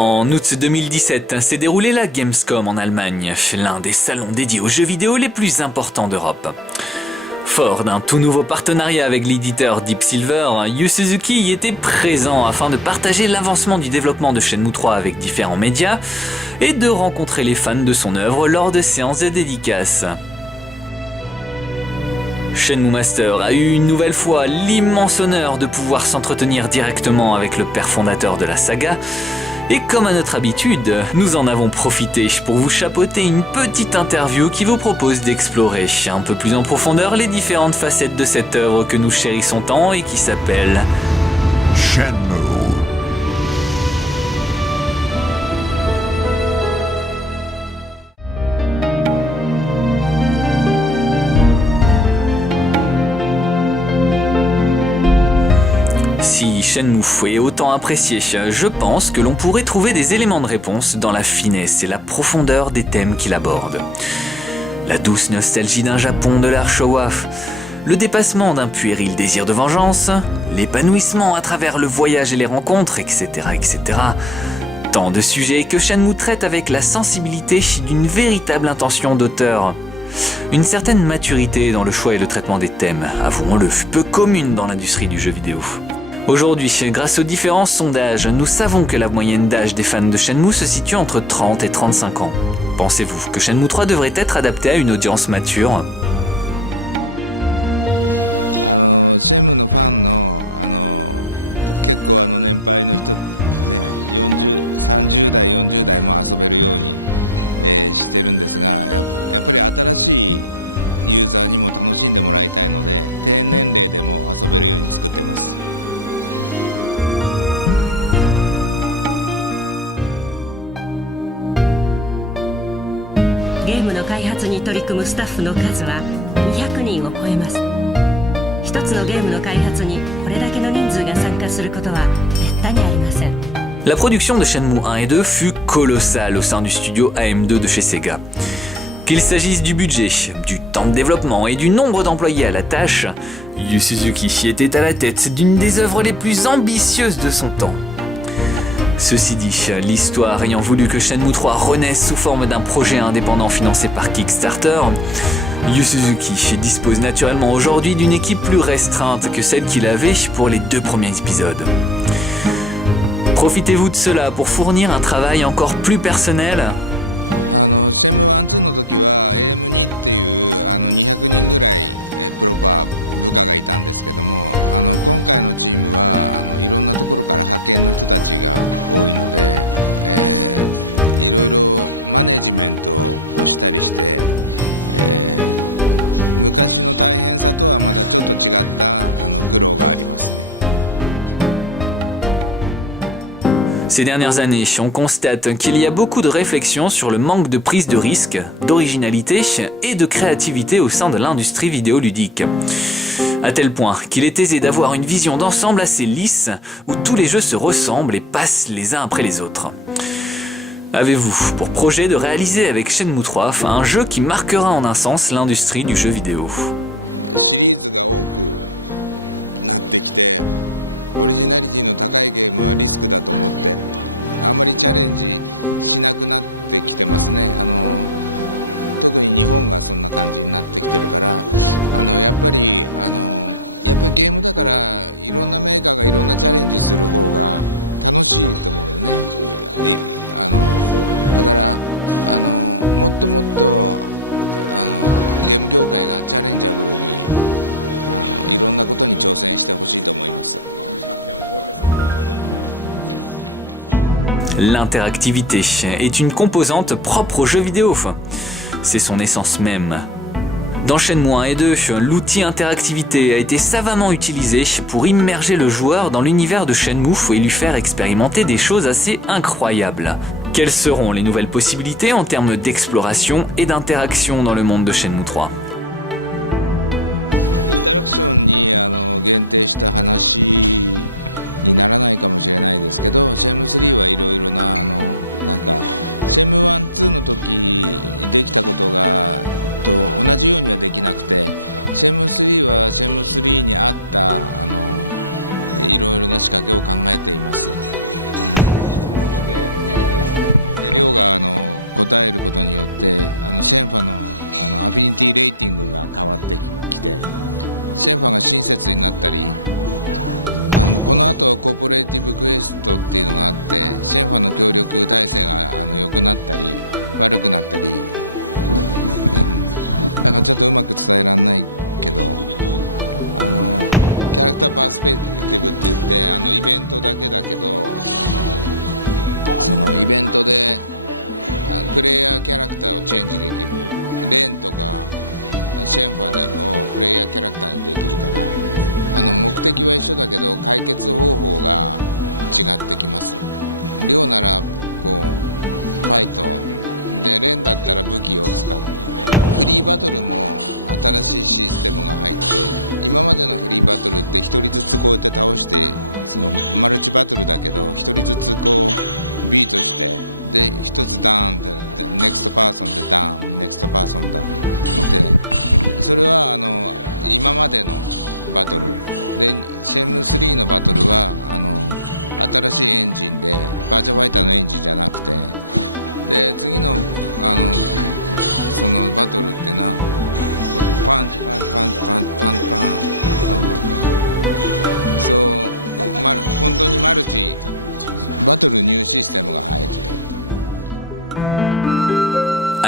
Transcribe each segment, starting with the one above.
En août 2017 s'est déroulé la Gamescom en Allemagne, l'un des salons dédiés aux jeux vidéo les plus importants d'Europe. Fort d'un tout nouveau partenariat avec l'éditeur Deep Silver, Yu Suzuki y était présent afin de partager l'avancement du développement de Shenmue 3 avec différents médias et de rencontrer les fans de son œuvre lors de séances de dédicaces. Shenmue Master a eu une nouvelle fois l'immense honneur de pouvoir s'entretenir directement avec le père fondateur de la saga. Et comme à notre habitude, nous en avons profité pour vous chapeauter une petite interview qui vous propose d'explorer un peu plus en profondeur les différentes facettes de cette œuvre que nous chérissons tant et qui s'appelle Shenmue. Si Shenmue est autant apprécié, je pense que l'on pourrait trouver des éléments de réponse dans la finesse et la profondeur des thèmes qu'il aborde. La douce nostalgie d'un Japon de l'ère Showa, le dépassement d'un puéril désir de vengeance, l'épanouissement à travers le voyage et les rencontres, etc. etc. Tant de sujets que Shenmue traite avec la sensibilité d'une véritable intention d'auteur. Une certaine maturité dans le choix et le traitement des thèmes, avouons-le, peu commune dans l'industrie du jeu vidéo. Aujourd'hui, grâce aux différents sondages, nous savons que la moyenne d'âge des fans de Shenmue se situe entre 30 et 35 ans. Pensez-vous que Shenmue 3 devrait être adapté à une audience mature ?ゲームの開発に取り組むスタッフの数は200人を超えます。一つのゲームの開発にこれだけの人数が参加することはめったにありません。La production de Shenmue 1 et 2 fut colossale au sein du studio AM2 de chez Sega. Qu'il s'agisse du budget, du temps de développement et du nombre d'employés à la tâche, Yu Suzuki était à la tête d'une des œuvres les plus ambitieuses de son temps. Ceci dit, l'histoire ayant voulu que Shenmue 3 renaisse sous forme d'un projet indépendant financé par Kickstarter, Yu Suzuki dispose naturellement aujourd'hui d'une équipe plus restreinte que celle qu'il avait pour les 2 premiers épisodes. Profitez-vous de cela pour fournir un travail encore plus personnel ? Ces dernières années, on constate qu'il y a beaucoup de réflexions sur le manque de prise de risque, d'originalité et de créativité au sein de l'industrie vidéoludique. À tel point qu'il est aisé d'avoir une vision d'ensemble assez lisse, où tous les jeux se ressemblent et passent les uns après les autres. Avez-vous pour projet de réaliser avec Shenmue 3 un jeu qui marquera en un sens l'industrie du jeu vidéo ? L'interactivité est une composante propre aux jeux vidéo. C'est son essence même. Dans Shenmue 1 et 2, l'outil interactivité a été savamment utilisé pour immerger le joueur dans l'univers de Shenmue et lui faire expérimenter des choses assez incroyables. Quelles seront les nouvelles possibilités en termes d'exploration et d'interaction dans le monde de Shenmue 3 ?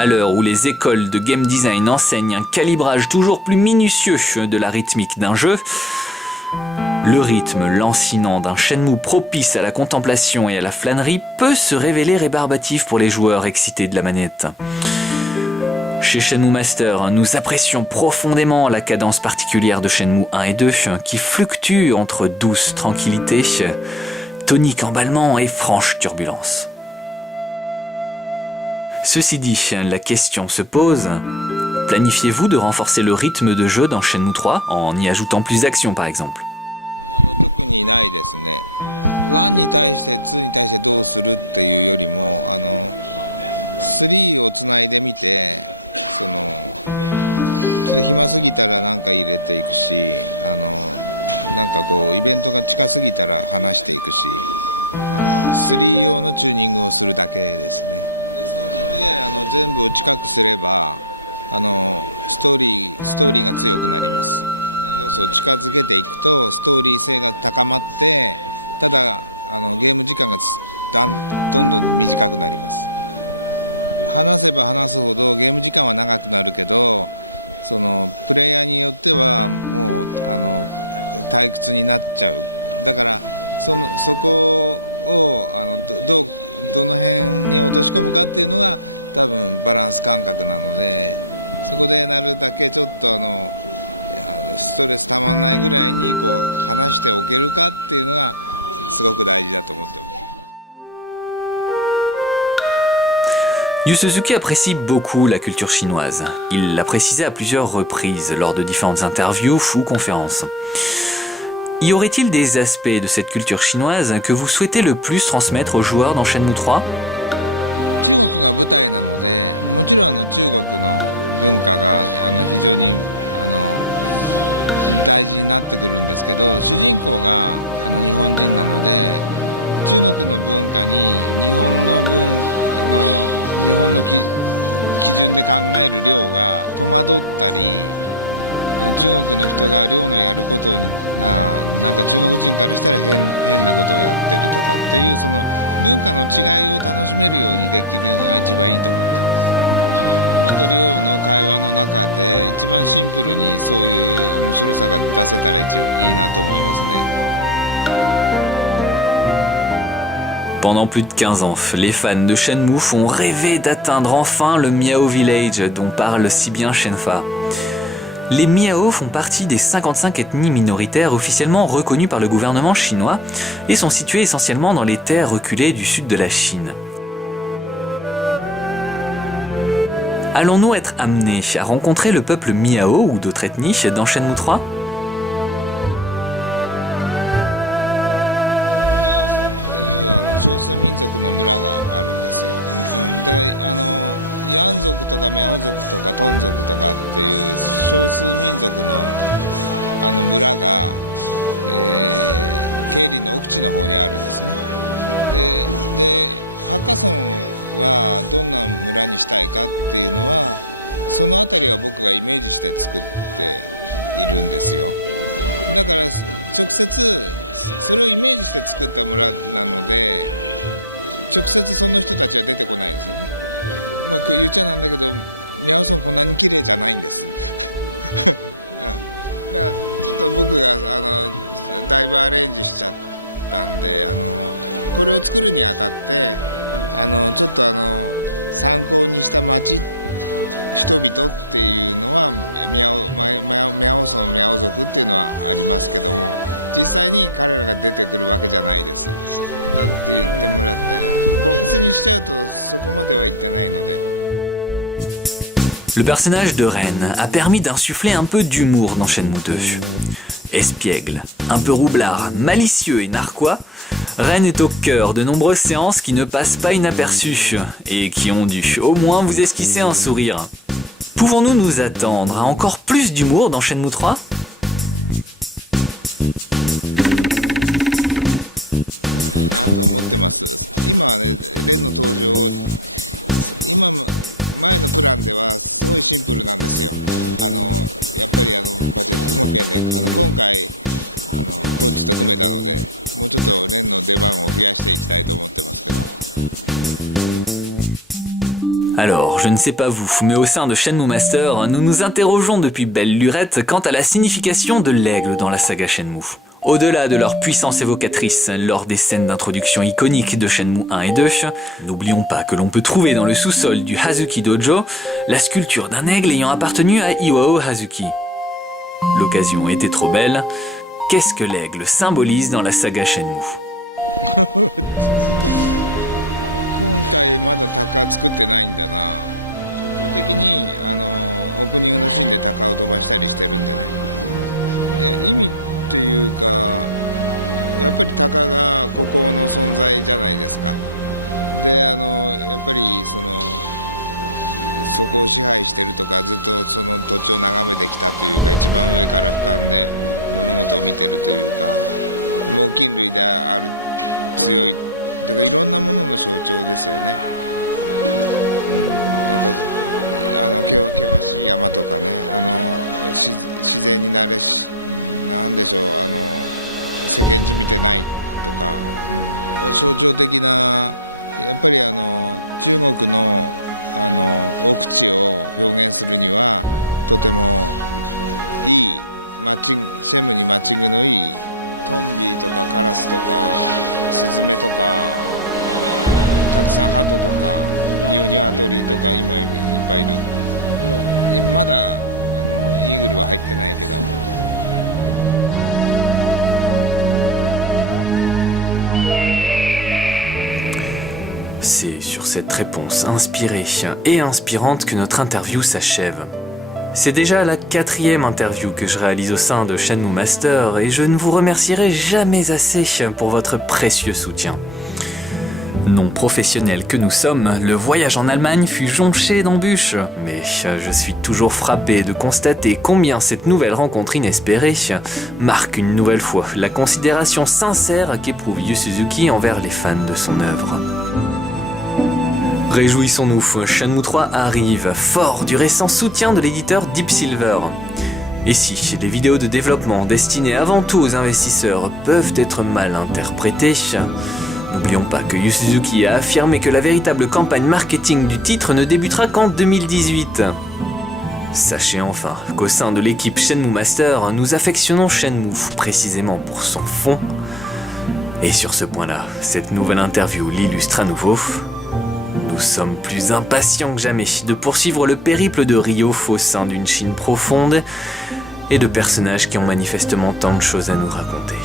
À l'heure où les écoles de game design enseignent un calibrage toujours plus minutieux de la rythmique d'un jeu, le rythme lancinant d'un Shenmue propice à la contemplation et à la flânerie peut se révéler rébarbatif pour les joueurs excités de la manette. Chez Shenmue Master, nous apprécions profondément la cadence particulière de Shenmue 1 et 2 qui fluctue entre douce tranquillité, tonique emballement et franche turbulence. Ceci dit, la question se pose, planifiez-vous de renforcer le rythme de jeu dans Shenmue 3 en y ajoutant plus d'action par exemple ? Yu Suzuki apprécie beaucoup la culture chinoise. Il l'a précisé à plusieurs reprises lors de différentes interviews ou conférences. Y aurait-il des aspects de cette culture chinoise que vous souhaitez le plus transmettre aux joueurs dans Shenmue 3 ? Pendant plus de 15 ans, les fans de Shenmue font rêver d'atteindre enfin le Miao Village dont parle si bien Shenfa. Les Miao font partie des 55 ethnies minoritaires officiellement reconnues par le gouvernement chinois et sont situées essentiellement dans les terres reculées du sud de la Chine. Allons-nous être amenés à rencontrer le peuple Miao ou d'autres ethnies dans Shenmue 3 ? Le personnage de Ren a permis d'insuffler un peu d'humour dans Shenmue 2. Espiègle, un peu roublard, malicieux et narquois, Ren est au cœur de nombreuses séances qui ne passent pas inaperçues et qui ont dû au moins vous esquisser un sourire. Pouvons-nous nous attendre à encore plus d'humour dans Shenmue 3 ? Alors, je ne sais pas vous, mais au sein de Shenmue Master, nous nous interrogeons depuis belle lurette quant à la signification de l'aigle dans la saga Shenmue. Au-delà de leur puissance évocatrice lors des scènes d'introduction iconiques de Shenmue 1 et 2, n'oublions pas que l'on peut trouver dans le sous-sol du Hazuki Dojo la sculpture d'un aigle ayant appartenu à Iwao Hazuki. L'occasion était trop belle. Qu'est-ce que l'aigle symbolise dans la saga Shenmue ? C'est sur cette réponse inspirée et inspirante que notre interview s'achève. C'est déjà la 4e interview que je réalise au sein de Shenmue Master et je ne vous remercierai jamais assez pour votre précieux soutien. Non professionnels que nous sommes, le voyage en Allemagne fut jonché d'embûches, mais je suis toujours frappé de constater combien cette nouvelle rencontre inespérée marque une nouvelle fois la considération sincère qu'éprouve Yu Suzuki envers les fans de son œuvre. Réjouissons-nous, Shenmue 3 arrive, fort du récent soutien de l'éditeur Deep Silver. Et si les vidéos de développement destinées avant tout aux investisseurs peuvent être mal interprétées, n'oublions pas que Yu Suzuki a affirmé que la véritable campagne marketing du titre ne débutera qu'en 2018. Sachez enfin qu'au sein de l'équipe Shenmue Master, nous affectionnons Shenmue précisément pour son fond. Et sur ce point-là, cette nouvelle interview l'illustre à nouveau. Nous sommes plus impatients que jamais de poursuivre le périple de Ryo au sein d'une Chine profonde et de personnages qui ont manifestement tant de choses à nous raconter.